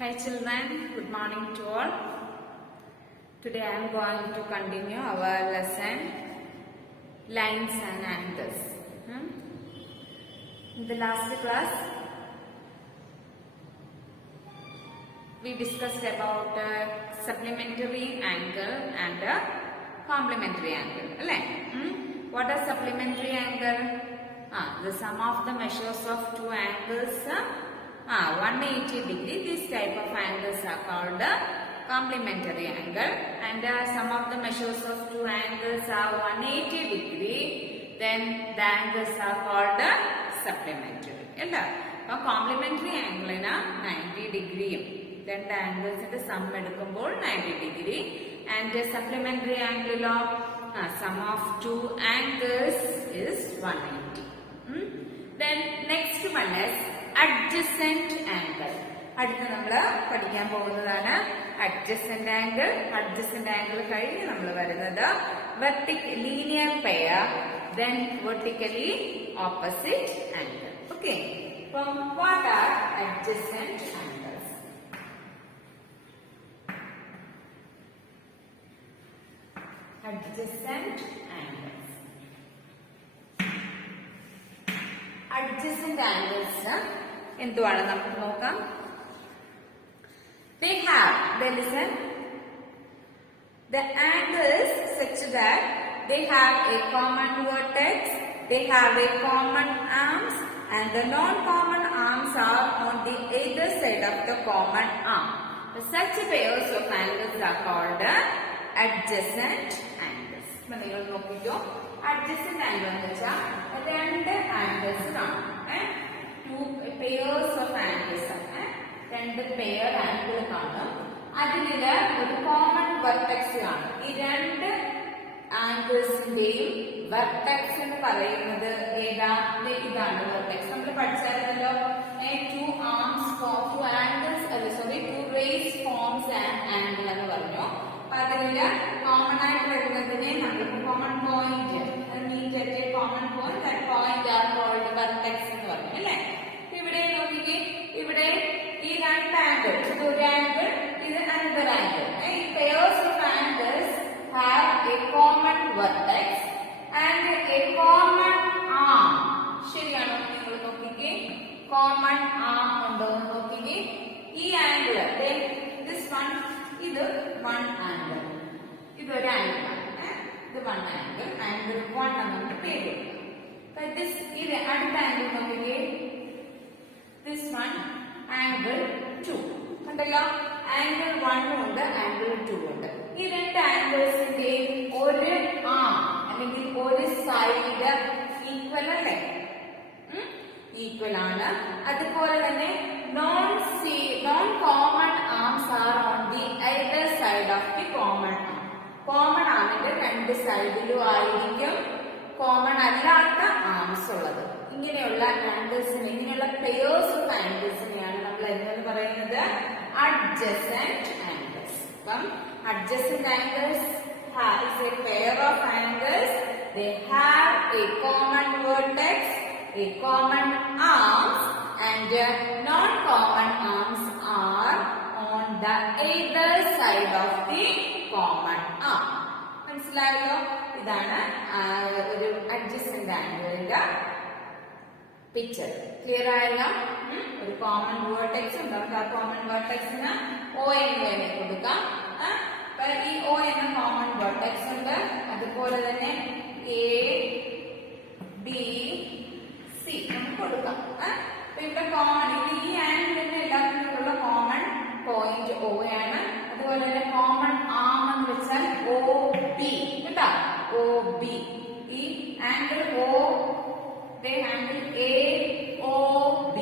Hi children, good morning to all. Today I am going to continue our lesson lines and angles. In the last class we discussed about supplementary angle and complementary angle. What is supplementary angle? The sum of the measures of two angles 180 degree. This type of angles are called complementary angle, and sum of the measures of two angles are 180 degree. Then the angles are called supplementary. Complementary angle is 90 degree. Then the angles in the sum എടുക്കുമ്പോൾ 90 degree, and the supplementary angle sum of two angles is 180. Then next one is adjacent angle. അടുത്ത നമ്മൾ പഠിക്കാൻ പോകുന്നതാണ് adjacent angle. Adjacent angle കഴിഞ്ഞ് നമ്മൾ വരുന്നത് linear pair, then vertically opposite angle. Okay. From what are adjacent angles? Adjacent angles. Adjacent angles എന്തുവാണ് നമുക്ക് നോക്കാം. They listen, the angles such that they have a common vertex, they have a common arms, and the non-common arms are on the either side of the common arm. Such pairs of angles are called adjacent angles. നിങ്ങൾ നോക്കിക്കോ, adjacent angle എന്ന് വെച്ചാൽ രണ്ട് angles കാണും. Two pairs of angles ആണ്. രണ്ട് pair angle കാണും. അതില് ഒരു കോമൺ വെർട്ടെക്സ് കാണും. ഈ രണ്ട് ആംഗിൾസിന്റെയും വെർട്ടെക്സ് എന്ന് പറയുന്നത് ഏതാ? ഇതാണ് വെർട്ടെക്സ്. നമ്മൾ പഠിച്ചായിരുന്നല്ലോ, two rays forms and angle എന്ന് പറഞ്ഞു. അപ്പൊ അതില് കോമൺ ആയിട്ട് വരുന്നതിനെ നമ്മൾ common point meet at a common point, that point are called vertex എന്ന് പറഞ്ഞു അല്ലേ. ഇവിടെ നോക്കിക്കേ, ഇവിടെ ഈ രണ്ട് ആംഗിൾ, ഇത് ഒരു ആംഗിൾ, ഇത് അനദർ ആംഗിൾ. ഈ pairs of angles have a common vertex and a common arm. ശരിയാണോ? നിങ്ങൾ നോക്കിക്കേ, കോമൺ ആം ഉണ്ടോ എന്ന് നോക്കിക്കേ. ഈ ആംഗിൾ ദിസ് വൺ, ഇത് വൺ ആംഗിൾ, ഇതൊരു ആംഗിൾ ആണ്. ഇത് വൺ ആംഗിൾ, ആംഗിൾ വൺ നമുക്ക് പേര്. ഇത് അടുത്ത ആംഗിൾ നോക്കിക്കേ, this one angle 2 കണ്ടല്ലോ. ആംഗിൾ 1 ഉണ്ട്, ആംഗിൾ 2 ഉണ്ട്. ഈ രണ്ട് ആംഗിൾസിന്റെയും ഒരു ആം അല്ലെങ്കിൽ ഒരു സൈഡ് ഈക്വൽ അല്ലേ? ഈക്വൽ ആണ്. അതുപോലെ തന്നെ non common arms are on the either side of the common arm. Common ആമിന്റെ രണ്ട് സൈഡിലും ആയിരിക്കും കോമൺ അല്ലാത്ത ആംസ് ഉള്ളത്. ഇങ്ങനെയുള്ള ആംഗിൾസിന്, ഇങ്ങനെയുള്ള പെയർസ് ഓഫ് ആംഗിൾസിനെയാണ് നമ്മൾ എന്തെന്ന് പറയുന്നത്? Adjacent angles. അപ്പം adjacent angles is a pair of angles. They have a common vertex, a common arms, and non-common arms are on the either side of the common arm. മനസ്സിലായല്ലോ? ഇതാണ് ഒരു adjacent ആംഗിളിന്റെ picture. Clear ആയല്ലോ? ഒരു common vertex ഉണ്ട്. നമുക്ക് ആ common വേർട്ടെക്സിന് O എന്ന് തന്നെ കൊടുക്കാം. അപ്പൊ ഈ O എന്ന കോമൺ വേർട്ടെക്സ് ഉണ്ട്. അതുപോലെ തന്നെ ABC നമുക്ക് കൊടുക്കാം. അപ്പൊ ഇവിടെ കോമൺ, ഈ ആംഗിളിന്റെ എല്ലാത്തിനുള്ള കോമൺ പോയിന്റ് O ആണ്. അതുപോലെ തന്നെ കോമൺ ആം എന്ന് വെച്ചാൽ OB കേട്ടോ, OB. ഈ angle angle AOB,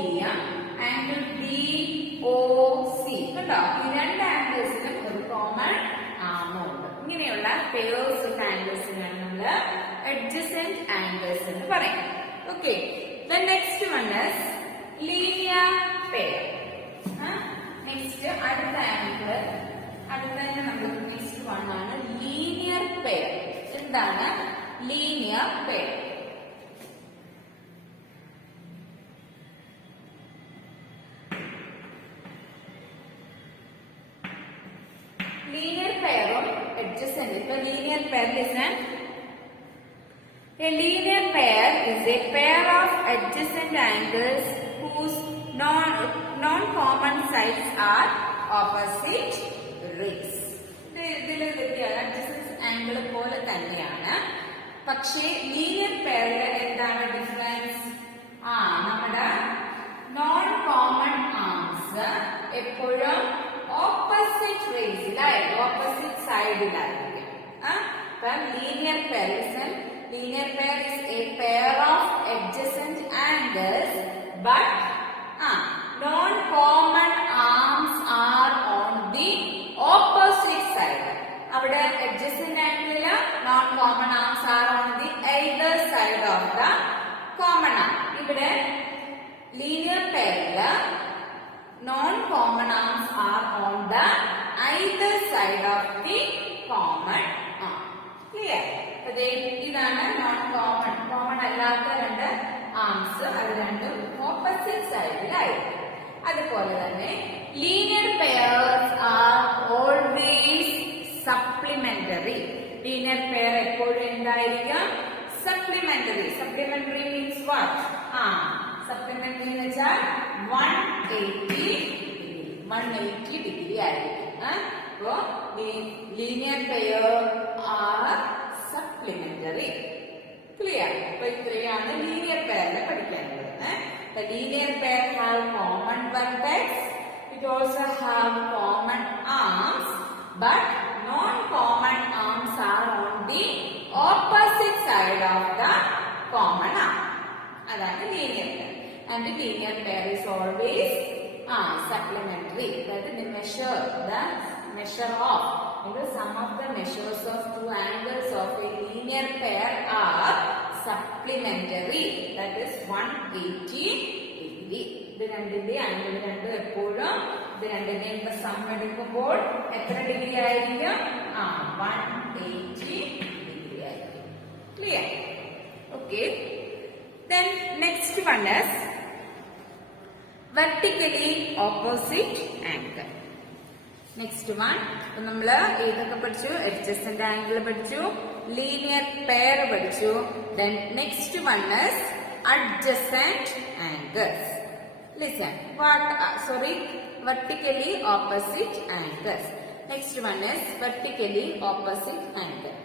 angle BOC കേട്ടോ. ഈ രണ്ട് ആംഗിൾസിനും ഒരു കോമൺ ആം ഉണ്ട്. ഇങ്ങനെയുള്ള പെയർസ് ഓഫ് ആംഗിൾസിനാണ് നമ്മൾ അഡ്ജസന്റ് ആംഗിൾസ് എന്ന് പറയുന്നത്. Okay. The next one is linear pair. Next അടുത്ത ആംഗിൾ, അടുത്ത നമ്മൾ നെക്സ്റ്റ് വൺ ആണ് ലീനിയർ പെയർ. എന്താണ് linear pair? linear pair of adjacent. Ipo linear pair listen. A linear pair is a pair of adjacent angles whose non-common sides are opposite rays. Adjacent angle പോലെ തന്നെയാണ്. പക്ഷേ linear പെയറിൽ എന്താണ് difference? നമ്മുടെ non common arms എപ്പോഴും opposite റേസിലായിരിക്കും, opposite സൈഡിലായിരിക്കും. Linear pair linear pair is a pair of adjacent angles but non-common arms are on the opposite side. Avade adjacent angle non-common arms are on the either side of the common arm. Ivide linear pair non-common arms are on the either side of the common arm. Clear? ഇതാണ് non common. Common അല്ലാത്ത രണ്ട് arms അത് രണ്ടും opposite സൈഡിലായിരിക്കും. അതുപോലെ തന്നെ linear pairs are always supplementary. Linear pair എപ്പോഴും എന്തായിരിക്കും? Supplementary. Supplementary means what? Supplementary എന്ന് വെച്ചാൽ 180 ഡിഗ്രി ആയിരിക്കും. അപ്പോ linear pair are supplementary. Clear? So, ഇത്രയാണ് ലീനിയർ പെയറിനെ പഠിക്കാനുള്ളത്. The linear pair have common vertex. It also have common arms, but non-common arms are on the opposite side of the common arm. അതാണ് linear pair. And the linear pair is always supplementary. That is the measure of. Some of the measures of two angles of a linear pair are supplementary. That is 180 degree. ഇത് രണ്ടിന്റെ angle രണ്ടും എപ്പോഴും ഇത് രണ്ടിന്റെയും some എടുക്കുമ്പോൾ എത്ര degree ആയിരിക്കും? 180 degree ആയിരിക്കും. Clear? Okay. Then next one is vertically opposite angle. Next one നമ്മൾ ഏതൊക്കെ പഠിച്ചു? അഡ്ജസന്റ് ആംഗിൾ പഠിച്ചു, ലീനിയർ പെയർ പഠിച്ചു. Then next one is adjacent angles. Listen vertically opposite angles. Next one is vertically opposite angle.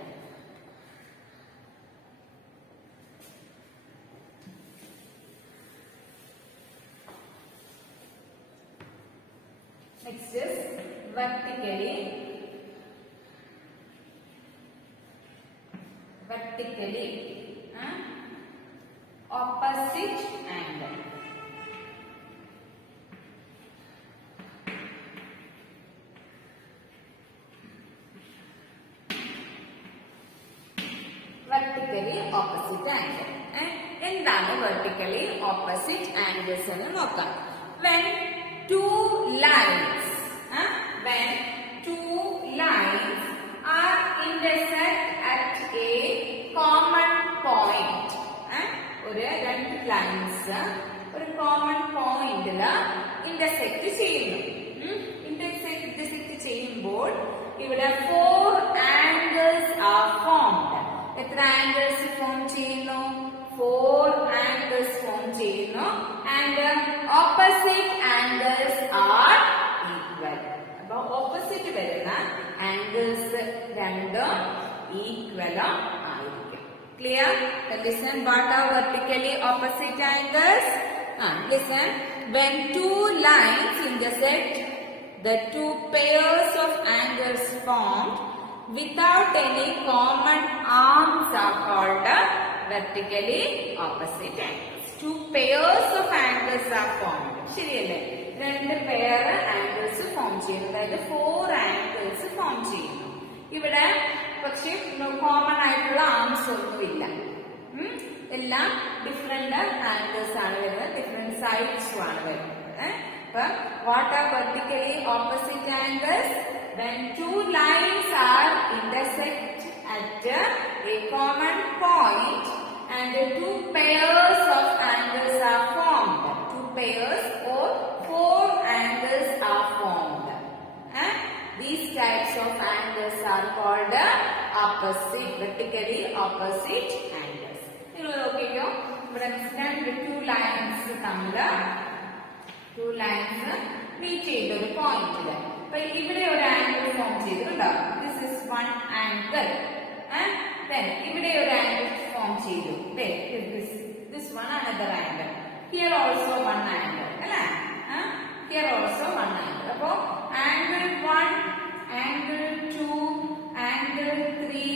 Next is vertically opposite angle. Vertically opposite angle. എന്താണ് vertically opposite angles എന്ന് നോക്കാം. When two lines are intersect at a common point. ഒരു രണ്ട് lines ഒരു common പോയിന്റില് intersect ചെയ്യുന്നു. Intersect ചെയ്യുമ്പോൾ ഇവിടെ 4 angles are formed. എത്ര ആംഗിൾസ് ഫോം ചെയ്യുന്നു? 4 angles ഫോം ചെയ്യുന്നു. And opposite angles are equal. അപ്പൊ ഓപ്പോസിറ്റ് വരുന്ന ആംഗിൾസ് രണ്ടും ഈക്വൽ ആയിരിക്കും. Clear? Listen, what are vertically opposite angles? Listen, when two lines intersect, the two pairs of angles formed without any common arms are called vertically opposite angles. Two pairs of angles are formed. ശരിയല്ലേ? രണ്ട് pair angles form ചെയ്യുന്നു. അതായത് 4 angles form ചെയ്യുന്നു. ഇവിടെ പക്ഷെ common ആയിട്ടുള്ള arms ഒന്നുമില്ല. എല്ലാം ഡിഫറെന്റ് ആംഗിൾസ് ആണ് വരുന്നത്, ഡിഫറെന്റ് സൈഡ്സും ആണ് വരുന്നത്. അപ്പൊ what are vertically opposite angles? When two lines are intersect at a common point and two pairs of angles are formed. Two pairs or 4 angles are formed. These types of opposite, vertically opposite angles. നിങ്ങൾ നോക്കിക്കോ, ഇവിടെ two lines തമ്മില് two lines meet ചെയ്ത ഒരു പോയിന്റില് അപ്പൊ ഇവിടെ ഒരു angle form ചെയ്തിട്ടുണ്ടോ? This is one angle. Then ഇവിടെ ഒരു ആംഗിൾ ഫോം ചെയ്തു. This one another angle. Here also one angle. അല്ലേ? Here also one angle. അപ്പൊ angle 1, angle 2, angle 3,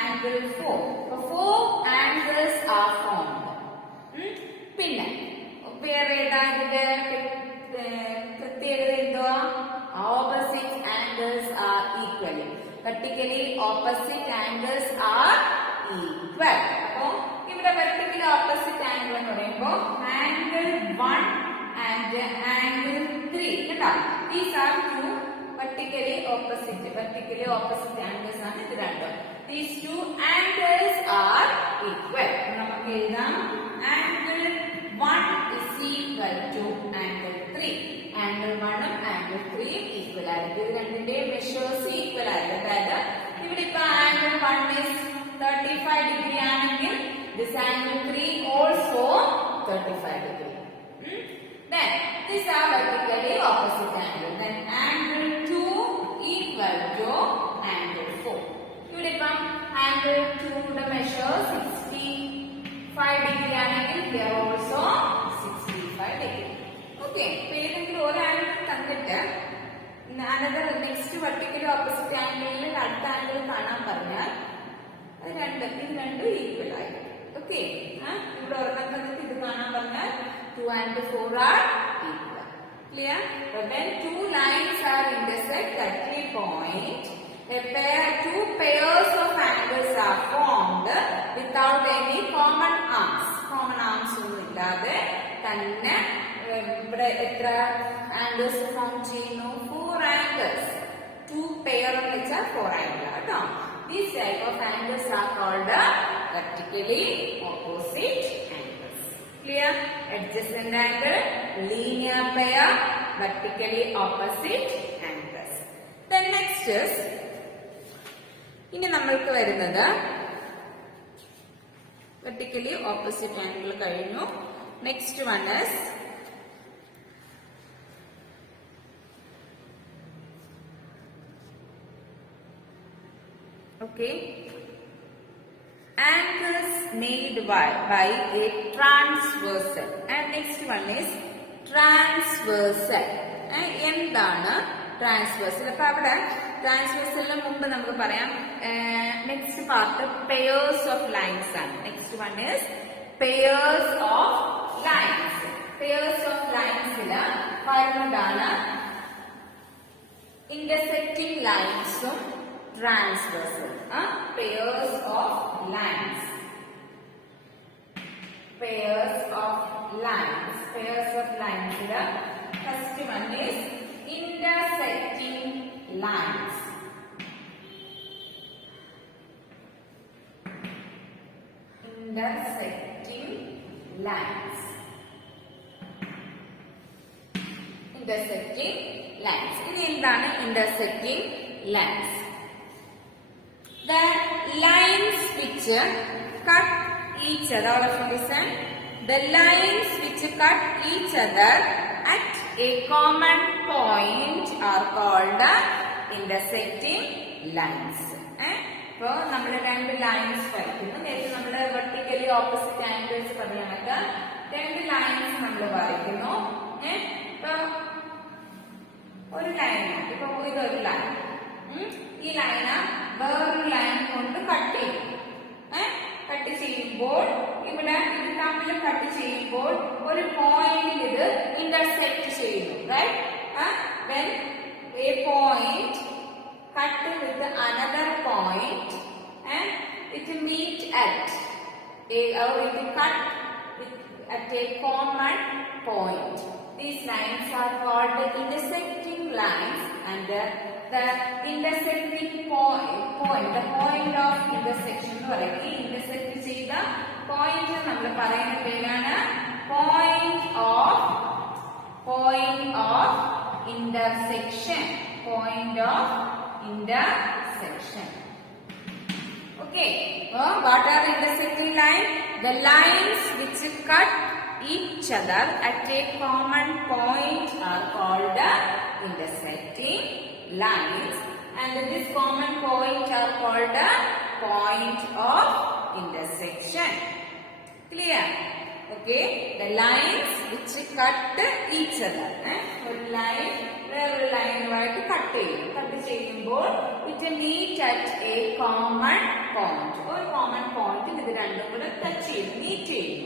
angle 4. So 4 angles are formed. പിന്നെ വേറെ ഏതാണ്ട് പ്രത്യേകത എന്തുവാ? Opposite angles are equal. Vertically opposite angles are equal. അപ്പൊ ഇവിടെ vertically opposite angle എന്ന് പറയുമ്പോൾ angle 1 and angle 3 കേട്ടോ. These are two vertically opposite angles ആണ് ഇത് രണ്ടും. These two angles are equal. നമുക്ക് എഴുതാം angle 1 is equal to angle 3. Angle 1 ഉം angle 3 ഉം equal ആയിരിക്കും. ഇത് രണ്ടിന്റെയും measures equal ആയിരിക്കും. അതായത് ഇവിടെ ഇപ്പൊ angle 1 is 35 degree ആണെങ്കിൽ this angle 3 also 35 degree. Then these are vertically opposite angle. Then angle 2 equal to angle 4. ഇവിടെ ഇപ്പം angle 2 യുടെ measure 65 degree ആണെങ്കിൽ here also 65 degree. Okay, ഇപ്പൊ ഏതെങ്കിലും ഒരു ആംഗിൾ തന്നിട്ട് another next vertically opposite angle അടുത്ത ആംഗിൾ കാണാൻ പറഞ്ഞാൽ ഇത് രണ്ടും ഈക്വൽ ആയിരിക്കും. ഓക്കെ, ഇവിടെ ഒരെണ്ണം തന്നിട്ട് ഇത് കാണാൻ പറഞ്ഞാൽ 2 and 4 are equal. Clear? When two lines are intersect at a point, two pairs of angles are formed without any common arms. Common arms ഒന്നും ഇല്ലാതെ തന്നെ ഇവിടെ എത്ര ആംഗിൾസ് ഫോം ചെയ്യുന്നു? 4 angles. 2 pair എന്ന് വെച്ചാൽ 4 angle കേട്ടോ. These type of angles are called vertically opposite angles. Clear? Adjacent angle, linear pair, vertically opposite angles. Then next is ഇനി നമ്മൾക്ക് വരുന്നത് vertically opposite angle കഴിഞ്ഞു. Next one is angles made by a transversal. And next one is transversal. എന്താണ് transversal? അപ്പൊ അവിടെ transversalന് മുമ്പ് നമുക്ക് പറയാം next part pairs of lines ആണ്. Next one is pairs of lines. Pairs of linesല് പറയുന്നതാണ് intersecting linesഉം transversal. Pairs of lines. Pairs of lines. Pairs of lines. First one is intersecting lines. Intersecting lines. Intersecting lines. ഇനി എന്താണ് intersecting lines? The lines which cut each other, all of you listen. The lines which cut each other at a common point are called intersecting lines. So, നമ്മൾ രണ്ട് lines വരയ്ക്കുന്നു. നേരത്തെ നമ്മൾ vertically opposite angles പറയാനൊക്കെ രണ്ട് lines നമ്മൾ വരയ്ക്കുന്നു. ഇപ്പൊ ഒരു ലൈൻ, ഇപ്പൊ ഇതൊരു ലൈൻ, ഈ ലൈന് വേറൊരു ലൈൻ കൊണ്ട് കട്ട് ചെയ്യും. കട്ട് ചെയ്യുമ്പോൾ ഇവിടെ ഇത് തമ്മിൽ കട്ട് ചെയ്യുമ്പോൾ ഒരു പോയിന്റിൽ ഇത് ഇന്റർസെക്ട് ചെയ്യുന്നു. Right? when a point cut with another point and it meet at or it cut at a common point. These lines are called intersecting lines, and the intersecting point, the point of intersection എന്ന് പറയും. ഈ intersect ചെയ്ത point നമ്മൾ പറയുന്ന പേരാണ് point of intersection. Point of intersection. Okay. What are the intersecting lines? The lines which cut each other at a common point are called the intersecting lines, and this common point are called the point of intersection. Clear? Okay. The lines which cut each other. ഒരു line വേറൊരു ലൈനുമായിട്ട് cut ചെയ്യും. Cut ചെയ്യുമ്പോൾ it meet at a common point. ഒരു common പോയിന്റിൽ ഇത് രണ്ടും കൂടെ touch ചെയ്യും, മീറ്റ് ചെയ്യും.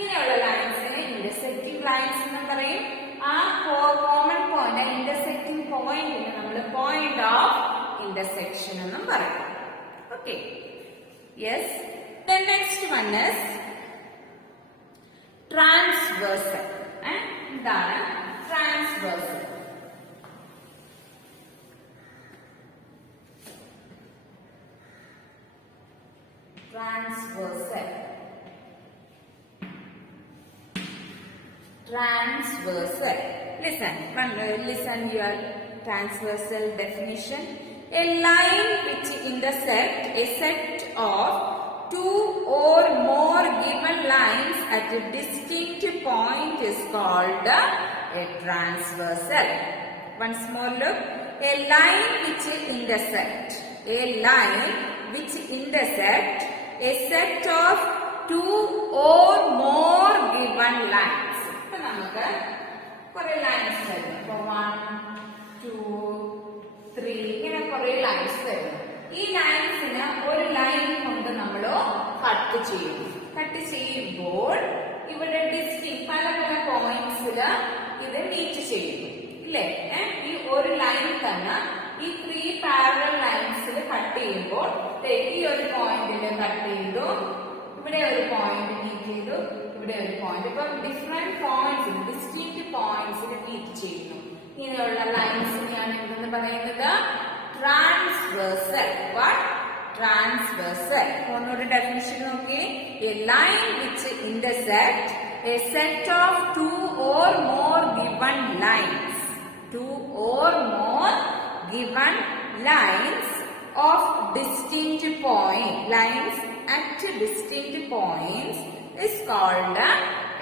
ഇങ്ങനെയുള്ള ലൈൻസിനെ ഇന്റർസെക്റ്റിംഗ് ലൈൻസ് എന്ന് പറയും. ആ കോമൺ പോയിന്റ്, ഇന്റർസെക്റ്റിംഗ് പോയിന്റിന് നമ്മൾ പോയിന്റ് ഓഫ് ഇന്റർസെക്ഷൻ എന്നും പറയും. Okay. Yes. Then next one is transversal. എന്താണ് transversal? Transversal. Transversal. Listen your transversal definition. A line which intersects a set of two or more given lines at a distinct point is called a transversal. Once more look. A line which intersects. A line which intersects a set of two or more given lines. ഇപ്പൊ നമുക്ക് കുറെ lines വരും. ഇപ്പൊ 1, 2, 3 ഇങ്ങനെ കുറെ lines വരും. ഈ ലൈൻസിന് ഒരു ലൈൻ കൊണ്ട് നമ്മൾ കട്ട് ചെയ്യും. കട്ട് ചെയ്യുമ്പോൾ ഇവിടെ ഡിസ്റ്റിങ് പല പല പോയിന്റ്സിൽ ഇത് മീറ്റ് ചെയ്യും. ഇല്ലേ? ഈ ഒരു ലൈൻ തന്നെ ഈ 3 പാരലൽ ലൈൻസിൽ കട്ട് ചെയ്യുമ്പോൾ ഈ ഒരു പോയിന്റിൽ കട്ട് ചെയ്തു, ഇവിടെ ഒരു പോയിന്റ് മീറ്റ് ചെയ്തു, ഇവിടെ ഒരു പോയിന്റ്. ഇപ്പൊ ഡിഫറെന്റ് പോയിന്റ്സിൽ, ഡിസ്റ്റിങ് പോയിന്റ്സിൽ മീറ്റ് ചെയ്യുന്നു. ഇങ്ങനെയുള്ള ലൈൻസിനെയാണ് എന്തെന്ന് പറയുന്നത്? Transversal. What? Transversal. ഒന്നുകൂടെ ഡെഫിനിഷൻ നോക്കി. A line which intersects a set of two or more given lines. Two or more given lines of distinct point. Lines at distinct points is called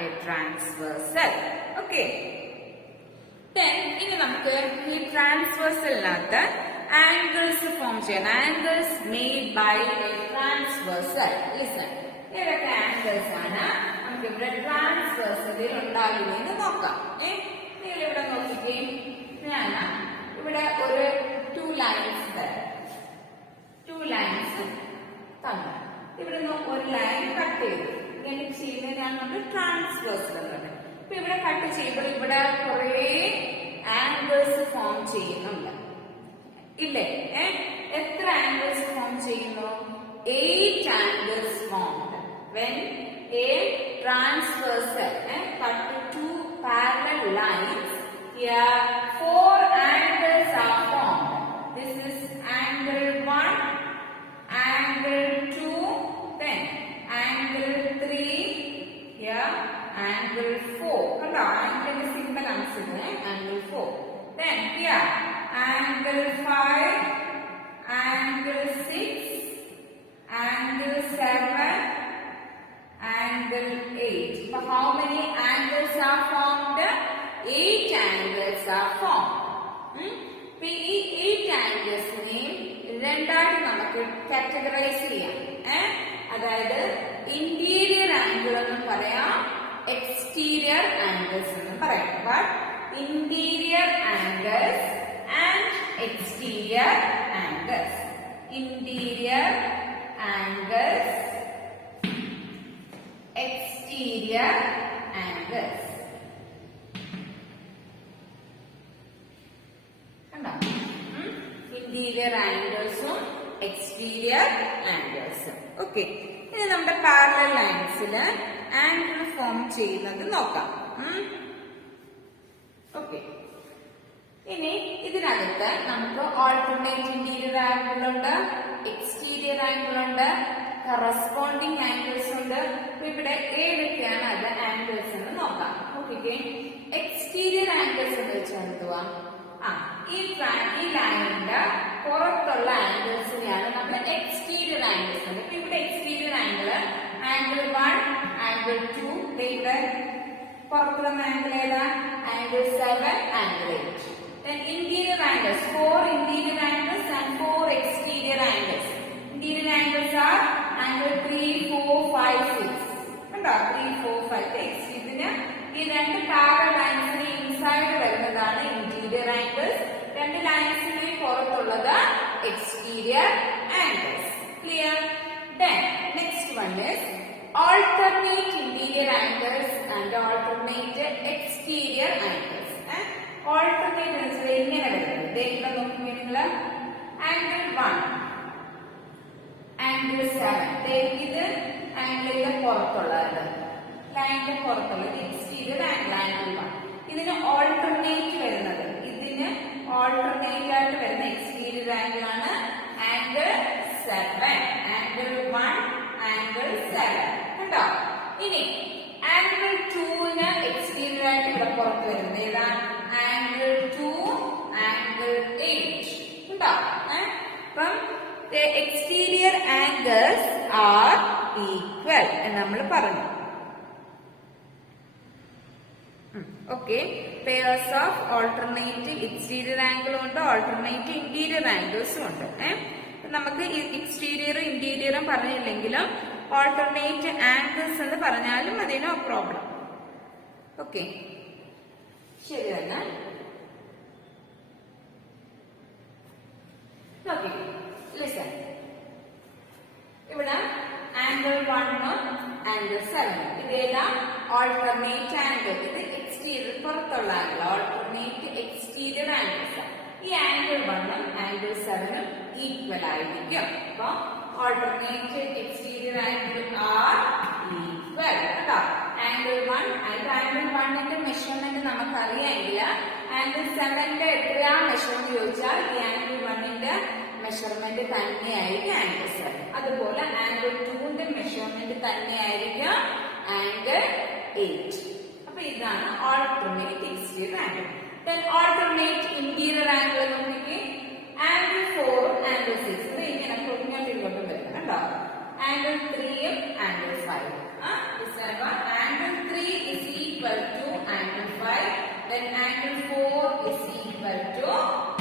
a transversal. Okay. Then ഇനി നമുക്ക് ഈ ട്രാൻസ്വേഴ്സലിനകത്ത് angles form ചെയ്യണം. Angles made by a transversal. Listen. ഏതൊക്കെ angles ആണ് നമുക്ക് ഇവിടെ ട്രാൻസ്വേഴ്സലിൽ ഉണ്ടാകുന്നതെന്ന് നോക്കാം. നിങ്ങൾ ഇവിടെ നോക്കിക്കേ. ഞാൻ ഇവിടെ ഒരു 2 ലൈൻസ് തരാം. 2 ലൈൻസ് തന്നു. ഇവിടുന്ന് ഒരു ലൈൻ കട്ട് ചെയ്തു. ഇങ്ങനെ ചെയ്യുന്നതിനാണ് നമ്മൾ ട്രാൻസ്വേഴ്സൽ എന്നുള്ളത്. ഇപ്പൊ ഇവിടെ കട്ട് ചെയ്യുമ്പോൾ ഇവിടെ കുറെ ആംഗിൾസ് ഫോം ചെയ്യുന്നുണ്ട്. ഇല്ലേ? എത്ര ആംഗിൾസ് ഫോം ചെയ്യുന്നു? 8 angles formed when a transversal cut 2 parallel lines. Here 4 angles are formed. This is angle 1, angle 2, then angle 3, here angle 4. Hello, angle symbol answer, angle 4. Then here angle 5, angle 6, angle 7, angle 8. So how many angles are formed? 8 angles are formed. ഈ 8 ആംഗിൾസിനെ രണ്ടായിട്ട് നമുക്ക് categorise ചെയ്യാം. അതായത് interior angle എന്നും പറയാം, exterior angles എന്നും പറയാം. But interior angles and exterior angles. Interior angles, exterior angles. കണ്ടോ? ഇന്റീരിയർ ആംഗിൾസും എക്സ്റ്റീരിയർ ആംഗിൾസും. ഓക്കെ. ഇനി നമ്മുടെ പാരലൽ ലൈൻസില് ആംഗിൾ ഫോം ചെയ്യുന്നത് നോക്കാം. ഓക്കെ. ഇനി ഇതിനകത്ത് നമുക്ക് ഓൾട്ടർനേറ്റ് ഇന്റീരിയർ ആംഗിൾ ഉണ്ട്, എക്സ്റ്റീരിയർ ആംഗിൾ ഉണ്ട്, കറസ്പോണ്ടിങ് ആംഗിൾസ് ഉണ്ട്. ഇവിടെ ഏതൊക്കെയാണ് അത് ആംഗിൾസ് എന്ന് നോക്കാം. ഓക്കെ. എക്സ്റ്റീരിയർ ആംഗിൾസ് എന്ന് വെച്ചാൽ എന്തുവാ? ഈ ലൈനിന്റെ പുറത്തുള്ള ആംഗിൾസിനെയാണ് നമ്മൾ എക്സ്റ്റീരിയർ ആംഗിൾസ്. ഇപ്പൊ ഇവിടെ എക്സ്റ്റീരിയർ ആംഗിൾ ആംഗിൾ 1, ആംഗിൾ 2, ഇവിടെ പുറത്തുള്ള ആംഗിൾ ഏതാ? Angle 7, angle 8. Then interior angles, 4 interior angles and 4 exterior angles. Interior angles are angle 3, 4, 5, 6. കണ്ടോ? 3, 4, 5, 6. ഇതിന് ഈ രണ്ട് പാരലൽ ലൈൻസിന് ഇൻസൈഡ് വരുന്നതാണ് ഇന്റീരിയർ ആംഗിൾസ്. രണ്ട് ലൈൻസിന് പുറത്തുള്ളത് exterior angles. Clear? Then next one is alternate interior angles and alternate exterior angles. Alternate ഇങ്ങനെ വരുന്നത് ഇവിടെ നോക്കുമ്പോൾ നിങ്ങൾ ആംഗിൾ 1, ആംഗിൾ 7, ഇത് ആംഗിളിന്റെ പുറത്തുള്ളത്, ലൈനിന്റെ പുറത്തുള്ളത് എക്സ്റ്റീരിയർ ആംഗിൾ, ആംഗിൾ 1. ഇതിന് ഓൾട്ടർനേറ്റ് വരുന്നത്, ഇതിന് ഓൾട്ടർനേറ്റ് ആയിട്ട് വരുന്ന എക്സ്റ്റീരിയർ ആംഗിൾ ആണ് ആംഗിൾ 7, ആംഗിൾ 1, ആംഗിൾ 7. കണ്ടോ? ഇനി ആംഗിൾ 2ന് എക്സ്റ്റീരിയർ ആയിട്ട് ഇവിടെ പുറത്ത് വരുന്നത് ഏതാ? Angle 2, angle 8. കണ്ടോ? അപ്പം the exterior angles are equal എന്ന് നമ്മൾ പറഞ്ഞു. Okay, pairs of alternate exterior angle ഉണ്ട്, alternate interior angles ഉണ്ട്. നമുക്ക് എക്സ്റ്റീരിയറും ഇന്റീരിയറും പറഞ്ഞില്ലെങ്കിലും ഓൾട്ടർനേറ്റ് ആംഗിൾസ് എന്ന് പറഞ്ഞാലും മതി, നോ പ്രോബ്ലം. ഓക്കെ, ശരി തന്നെ. Okay, listen. ഇവിടെ ആംഗിൾ 1 ആംഗിൾ 7 ഇതേതാ? Alternate angle. ഇത് എക്സ്റ്റീരിയർ പുറത്തുള്ള ആംഗിൾ, ഓൾട്ടർനേറ്റ് എക്സ്റ്റീരിയർ ആംഗിൾസ്. ഈ ആംഗിൾ 1 ആംഗിൾ 7 ഈക്വൽ ആയിരിക്കും. അപ്പൊ alternate exterior angle are equal. കേട്ടോ? ആംഗിൾ 1, ആംഗിൾ 1ന്റെ മെഷർമെന്റ് നമുക്കറിയാമെങ്കിൽ ആംഗിൾ 7ന്റെ എത്രയാ മെഷർമെന്റ് ചോദിച്ചാൽ ഈ ആംഗിൾ 1ന്റെ മെഷർമെന്റ് തന്നെയായിരിക്കും ആംഗിൾ 7. അതുപോലെ ആംഗിൾ 2ന്റെ മെഷർമെന്റ് തന്നെയായിരിക്കും ആംഗിൾ 8. അപ്പൊ ഇതാണ് alternate exterior angle. Then alternate interior angle നോക്കിക്കേ. ആംഗിൾ 4, ആംഗിൾ 6 ഇത് ഇങ്ങനെ ഇങ്ങോട്ടും വരുന്നത് കണ്ടോ? Angle 3 angle 5. Angle 3 is equal to angle 5. Then angle 4 is equal to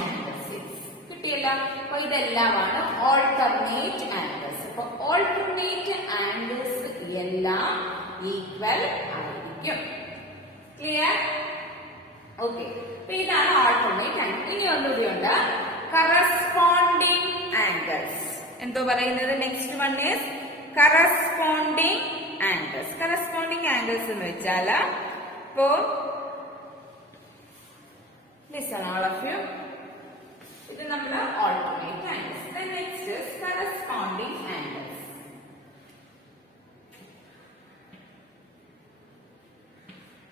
angle 6. കിട്ടിയല്ലോ? അപ്പൊ ഇതെല്ലാമാണ് ഓൾട്ടർനേറ്റ് ആംഗിൾസ്. അപ്പൊ ഓൾട്ടർനേറ്റ് ആംഗിൾസ് എല്ലാം ഈക്വൽ ആയിരിക്കും. ക്ലിയർ? ഓക്കെ, അപ്പൊ ഇതാണ് ഓൾട്ടർനേറ്റ് ആംഗിൾ. ഇനി ഒന്നുകൂടിയുണ്ട്, കറസ്പോണ്ടിങ് ആംഗിൾസ്. എന്തോ പറയുന്നത്? Next one is corresponding angles. Corresponding angles എന്ന് വെച്ചാൽ ഇപ്പോ ലിസൺ ഓൾ ഓഫ് യു, ഇത് നമ്മുടെ alternate angles. Next is corresponding angles.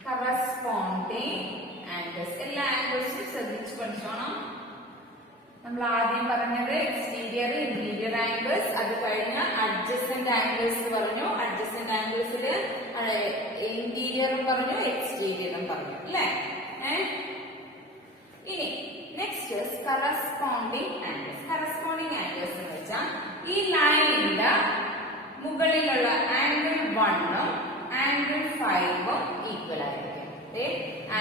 Corresponding angles എല്ലാ ആംഗിൾസും ശ്രദ്ധിച്ചു പഠിച്ചോണം. നമ്മൾ ആദ്യം പറഞ്ഞത് എക്സ്റ്റീരിയർ ഇന്റീരിയർ ആംഗിൾസ്, അത് കഴിഞ്ഞ അഡ്ജസന്റ് ആംഗിൾസ് പറഞ്ഞു. അഡ്ജസന്റ് ആംഗിൾസിൽ ഇന്റീരിയറും പറഞ്ഞു എക്സ്റ്റീരിയറും പറഞ്ഞു അല്ലേ? ഇനി next corresponding angles. Corresponding angles എന്ന് വെച്ചാൽ ഈ ലൈനിന്റെ മുകളിലുള്ള ആംഗിൾ 1ഉം ആംഗിൾ 5ഉം ഈക്വൽ ആയിരിക്കും.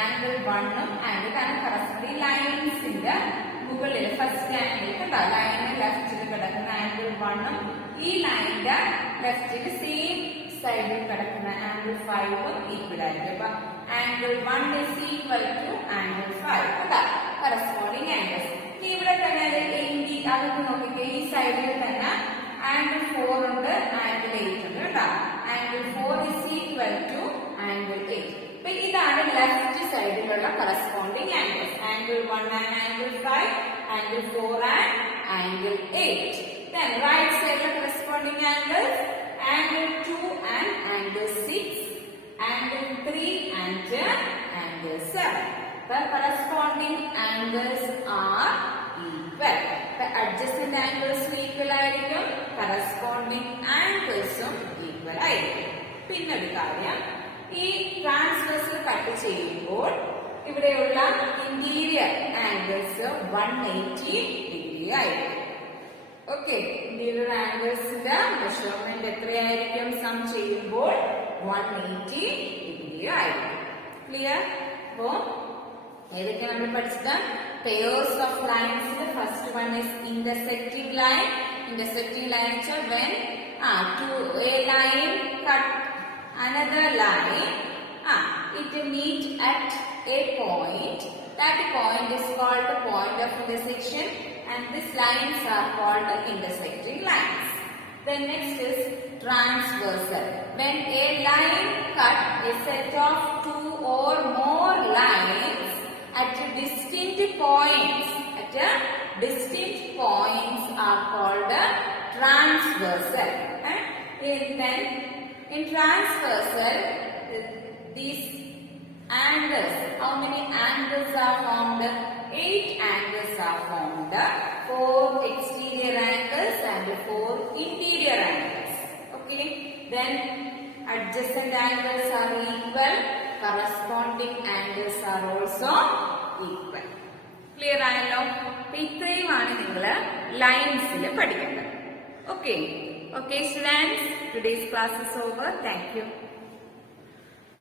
ആംഗിൾ 1ഉം ആംഗിൾ കാരണം കറസ്പോണ്ടിങ് ലൈൻസിന്റെ മുകളിൽ ഫസ്റ്റ് ആംഗിൾ കണ്ടോ? ലൈനിന് ലെഫ്റ്റിൽ കിടക്കുന്ന ആംഗിൾ 1ഉം ഈ ലൈനിന്റെ ലെഫ്റ്റിൽ സെയിം സൈഡിൽ കിടക്കുന്ന ആംഗിൾ 5ഉം ഈക്വൽ ആയിരിക്കും. അപ്പൊ angle 1 is equal to angle 5 കേട്ടോ? Corresponding angles. ഇനി ഇവിടെ തന്നെ അകത്ത് നോക്കിക്കേ, ഈ സൈഡിൽ തന്നെ ആംഗിൾ 4 ഉണ്ട്, ആംഗിൾ 8 ഉണ്ട് കേട്ടോ? Angle 4 is equal to angle 8. അപ്പൊ ഇതാണ് ലെഫ്റ്റ് സൈഡിലുള്ള corresponding angles. Angle 1 and angle 5, angle 4 and angle 8. Then right side corresponding angles, angle 2 and angle 6, angle 3 and angle 7. The corresponding angles are equal. The adjacent angles equal ആയിരിക്കും, corresponding angles equal ആയിരിക്കും. പിന്നൊരു കാര്യം, ഈ transversal cut ചെയ്യുമ്പോൾ ഇവിടെയുള്ള interior angle angles 180 degree ആയിരിക്കും. Okay, ഇന്റീരിയർ ആംഗിൾസിന്റെ മെഷർമെന്റ് എത്രയായിരിക്കും? സം ചെയ്യുമ്പോൾ 180 ഡിഗ്രി ആയിരിക്കും. ക്ലിയർ? അപ്പോ ഏതൊക്കെ നമ്മൾ പഠിച്ചത്? പെയേഴ്സ് ഓഫ് ലൈൻസിൽ first one is intersecting line. Intersecting line വെച്ചാൽ when a line cut another line, it meet at a point. That point is called the point of intersection, and these lines are called the intersecting lines. The next is transversal. When a line cut a set of two or more lines at distinct points, are called transversal. Then in transversal, these angles, how many angles are formed? 8 angles are formed. 4 exterior angles and 4 interior angles. Okay. Then adjacent angles are equal. Corresponding angles are also equal. Clear ആയല്ലോ? അപ്പൊ ഇത്രയുമാണ് നിങ്ങൾ ലൈൻസിൽ പഠിക്കേണ്ടത്. Okay. Okay, students. Today's class is over. Thank you.